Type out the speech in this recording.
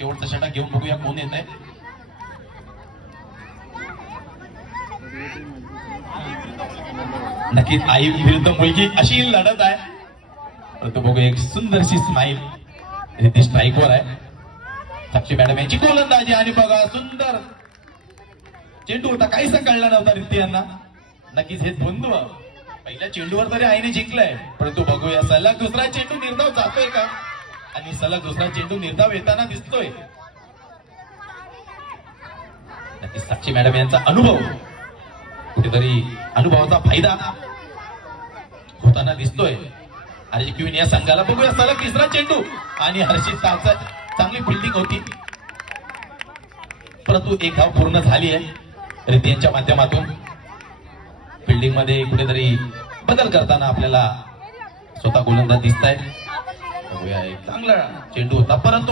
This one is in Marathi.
शेवटचा षटक घेऊन बघूया कोण येत आहे. नक्कीच आई विरुद्ध मुलगी अशी लढत आहे. तो बघूया एक सुंदरशी स्माईल रिती स्ट्राईकवर आहे. साक्षी मॅडम यांची गोलंदाजी आणि बघा सुंदर चेंडू होता, काहीच कळला नव्हता रिती यांना. नक्कीच हे द्वंद्व पहिल्या चेंडूवर तरी आईने जिंकलंय, परंतु बघूया सलग दुसरा चेंडू निर्धाव जातोय का आणि सलग दुसरा चेंडू निर्धाव येताना दिसतोय. नक्कीच साक्षी मॅडम यांचा अनुभव कुठेतरी अनुभवाचा फायदा होताना दिसतोय. हर्षित क्वीन या संघाला बघूया सलग तिसरा चेंडू आणि हर्षित चांगली फिल्डिंग होती, परंतु एक धाव पूर्ण झाली आहे. रिती यांच्या माध्यमातून फिल्डिंग मध्ये कुठेतरी बदल करताना आपल्याला स्वतः गोलंदाज दिसत आहे. बघूया एक चांगला चेंडू होता, परंतु